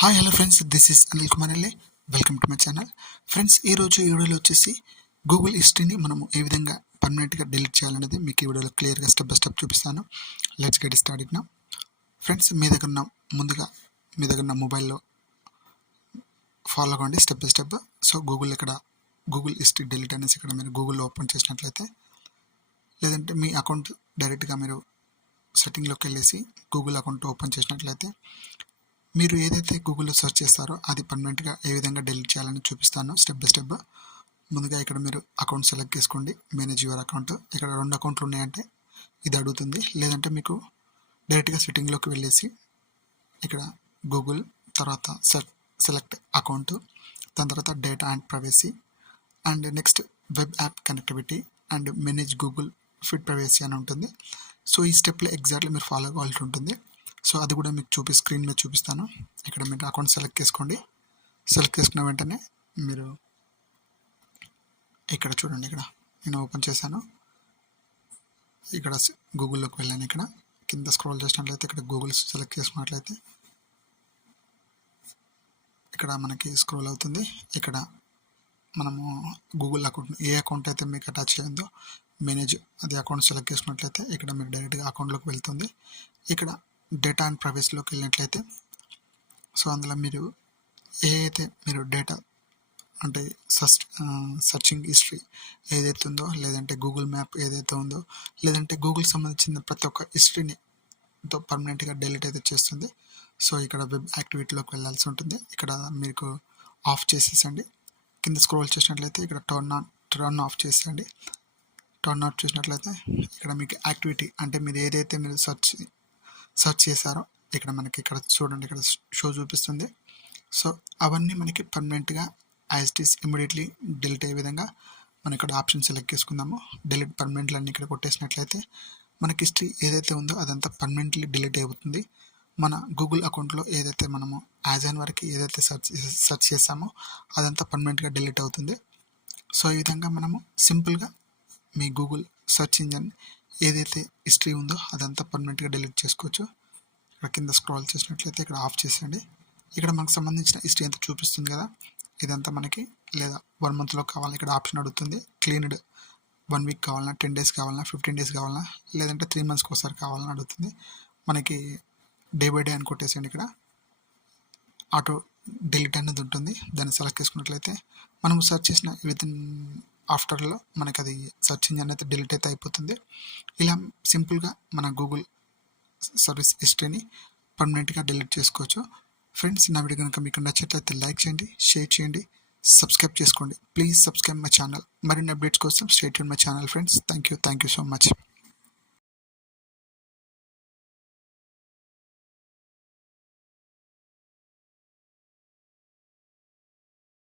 Hi hello friends, this is Anil Kumar LA. Welcome to my channel. Friends, ఈరోజు ఈ వీడియోలో వచ్చేసి గూగుల్ హిస్టరీని మనము ఏ విధంగా పర్మనెంట్గా డిలీట్ చేయాలనేది మీకు ఈ వీడియోలో క్లియర్గా స్టెప్ బై స్టెప్ చూపిస్తాను. Let's get started now. Friends, ముందుగా మీ దగ్గర ఉన్న మొబైల్లో ఫాలో అవ్వండి step by step. So Google history delete అనేసి ఇక్కడ మీరు గూగుల్లో ఓపెన్ చేసినట్లయితే, లేదంటే మీ అకౌంట్ డైరెక్ట్గా మీరు సెట్టింగ్లోకి వెళ్ళేసి గూగుల్ అకౌంట్ ఓపెన్ చేసినట్లయితే, మీరు ఏదైతే గూగుల్లో సెర్చ్ చేస్తారో అది పర్మనెంట్గా ఏ విధంగా డిలీట్ చేయాలని చూపిస్తాను స్టెప్ బై స్టెప్. ముందుగా ఇక్కడ మీరు అకౌంట్ సెలెక్ట్ చేసుకోండి, మేనేజ్ యువర్ అకౌంట్. ఇక్కడ 2 అకౌంట్లు ఉన్నాయంటే ఇది అడుగుతుంది, లేదంటే మీకు డైరెక్ట్గా సెట్టింగ్లోకి వెళ్ళేసి ఇక్కడ గూగుల్ తర్వాత సెలెక్ట్ అకౌంట్, దాని తర్వాత data and privacy, and next web app connectivity and manage Google fit privacy అని ఉంటుంది. సో ఈ స్టెప్లో ఎగ్జాక్ట్లీ మీరు ఫాలో అవ్వాల్సి ఉంటుంది. సో అది కూడా మీకు స్క్రీన్ మీద చూపిస్తాను. ఇక్కడ మీరు అకౌంట్ సెలెక్ట్ చేసుకోండి. సెలెక్ట్ చేసుకున్న వెంటనే మీరు ఇక్కడ చూడండి, ఇక్కడ నేను ఓపెన్ చేశాను. ఇక్కడ గూగుల్లోకి వెళ్ళాను. ఇక్కడ కింద స్క్రోల్ చేసినట్లయితే ఇక్కడ గూగుల్ సెలెక్ట్ చేసుకున్నట్లయితే ఇక్కడ మనకి స్క్రోల్ అవుతుంది. ఇక్కడ మనము గూగుల్ అకౌంట్ ఏ అకౌంట్ అయితే మీకు అటాచ్ అయ్యిందో మేనేజ్ అది అకౌంట్ సెలెక్ట్ చేసుకున్నట్లయితే ఇక్కడ మీరు డైరెక్ట్గా అకౌంట్లోకి వెళ్తుంది. ఇక్కడ డేటా అండ్ ప్రైవసీలోకి వెళ్ళినట్లయితే, సో అందులో మీరు ఏదైతే మీరు డేటా అంటే సర్చింగ్ హిస్టరీ ఏదైతే ఉందో, లేదంటే గూగుల్ మ్యాప్ ఏదైతే ఉందో, లేదంటే గూగుల్ సంబంధించిన ప్రతి ఒక్క హిస్టరీని పర్మనెంట్గా డిలీట్ అయితే చేస్తుంది. సో ఇక్కడ వెబ్ యాక్టివిటీలోకి వెళ్ళాల్సి ఉంటుంది. ఇక్కడ మీకు ఆఫ్ చేసేసండి. కింద స్క్రోల్ చేసినట్లయితే ఇక్కడ టర్న్ ఆఫ్ చేసేయండి. టర్న్ ఆఫ్ చేసినట్లయితే ఇక్కడ మీకు యాక్టివిటీ అంటే మీరు ఏదైతే మీరు సెర్చ్ చేశారో ఇక్కడ మనకి ఇక్కడ చూడండి, ఇక్కడ షో చూపిస్తుంది. సో అవన్నీ మనకి పర్మనెంట్గా as it is immediately delete అయ్యే విధంగా మనం ఇక్కడ ఆప్షన్ సెలెక్ట్ చేసుకుందాము. డిలీట్ పర్మనెంట్లీ అన్ని ఇక్కడ కొట్టేసినట్లయితే మనకి హిస్టరీ ఏదైతే ఉందో అదంతా పర్మనెంట్లీ డిలీట్ అయిపోతుంది. మన గూగుల్ అకౌంట్లో ఏదైతే మనము యాజ్ అండ్ వరకు ఏదైతే సెర్చ్ చేసామో అదంతా పర్మనెంట్గా డిలీట్ అవుతుంది. సో ఈ విధంగా మనము సింపుల్గా మీ గూగుల్ సెర్చ్ ఇంజన్ ఏదైతే హిస్టరీ ఉందో అదంతా పర్మనెంట్గా డిలీట్ చేసుకోవచ్చు. ఇక్కడ కింద స్క్రాల్ చేసినట్లయితే ఇక్కడ ఆఫ్ చేసేయండి. ఇక్కడ మనకు సంబంధించిన హిస్టరీ అంతా చూపిస్తుంది కదా, ఇదంతా మనకి లేదా 1 మంత్లో కావాలా ఇక్కడ ఆప్షన్ అడుగుతుంది. క్లీన్డ్ 1 వీక్ కావాలన్నా, 10 డేస్ కావాలన్నా, 15 డేస్ కావాలన్నా, లేదంటే 3 మంత్స్కి ఒకసారి కావాలని అడుగుతుంది. మనకి డే బై డే అని కొట్టేసేయండి. ఇక్కడ ఆటో డిలీట్ అనేది ఉంటుంది, దాన్ని సెలెక్ట్ చేసుకున్నట్లయితే మనం సెర్చ్ చేసిన వితిన్ ఆఫ్టర్లో మనకి అది సెర్చ్ ఇంజన్ అయితే డిలీట్ అయితే అయిపోతుంది. ఇలా సింపుల్గా మన గూగుల్ సర్వీస్ హిస్టరీని పర్మనెంట్గా డిలీట్ చేసుకోవచ్చు. ఫ్రెండ్స్, నా వీడియో కనుక మీకు నచ్చినట్లయితే లైక్ చేయండి, షేర్ చేయండి, సబ్స్క్రైబ్ చేసుకోండి. Please subscribe my channel. మరిన్ని అప్డేట్స్ కోసం stay tune my channel friends. Thank you so much.